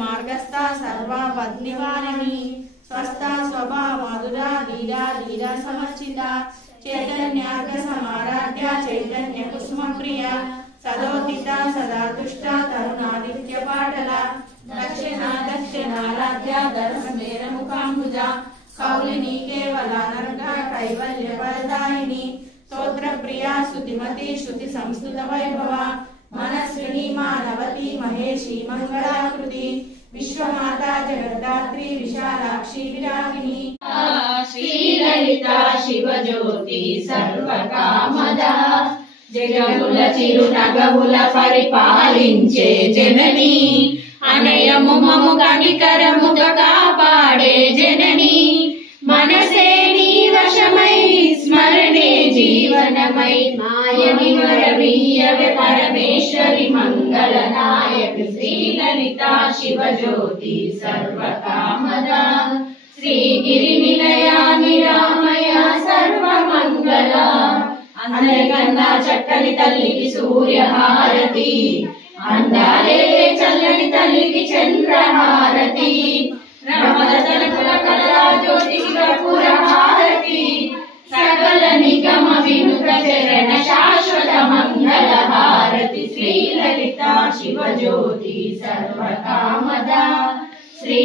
మార్గస్థ సర్వపద్నివారిణి స్వస్థ స్వభా మధురా ధీరా ధీర సమర్చిత చైతన్యార్ఘ సమారాధ్య చైతన్య కుసుమ ప్రియ సదోదిత సదా తుష్ట తరుణాదిత్య పాటల దక్షిణ దక్షిణారాధ్య దర్శమేర ముఖాంబుజ కౌలిని కేవలానర్ఘ కైవల్య వరదాయిని స్తోత్ర ప్రియా స్తుతిమతి శృతి సంస్కృత వైభవ మనస్విని మానవతి మహేషి మంగళాకృతి విశ్వమాత జగద్ధాత్రి విశాలాక్షి విరాగిని శ్రీలలిత శివజ్యోతి సర్వకామద జగముల చిరునగముల పరిపాలించే జనని అనయము మము కనికరముగా కాపాడే జనని మనసే నీ వశమై స్మరణే జీవనమై మాయని వరవీయవే పరమేశ్వరి మంగళనాయక శ్రీలలిత శివజ్యోతి సర్వకామద శ్రీగిరి నిలయ నిరామయ సర్వమంగళ అందరికన్నా చక్కని తల్లికి సూర్యహారతి అందాలే చల్లని తల్లికి చంద్రహారతి రమల తలపుల కళా జ్యోతికి కర్పూర హారతి సకల నిగమ వినుత చరణ శాశ్వత మంగళ హారతి శ్రీలలిత శివజ్యోతి సర్వకామద శ్రీ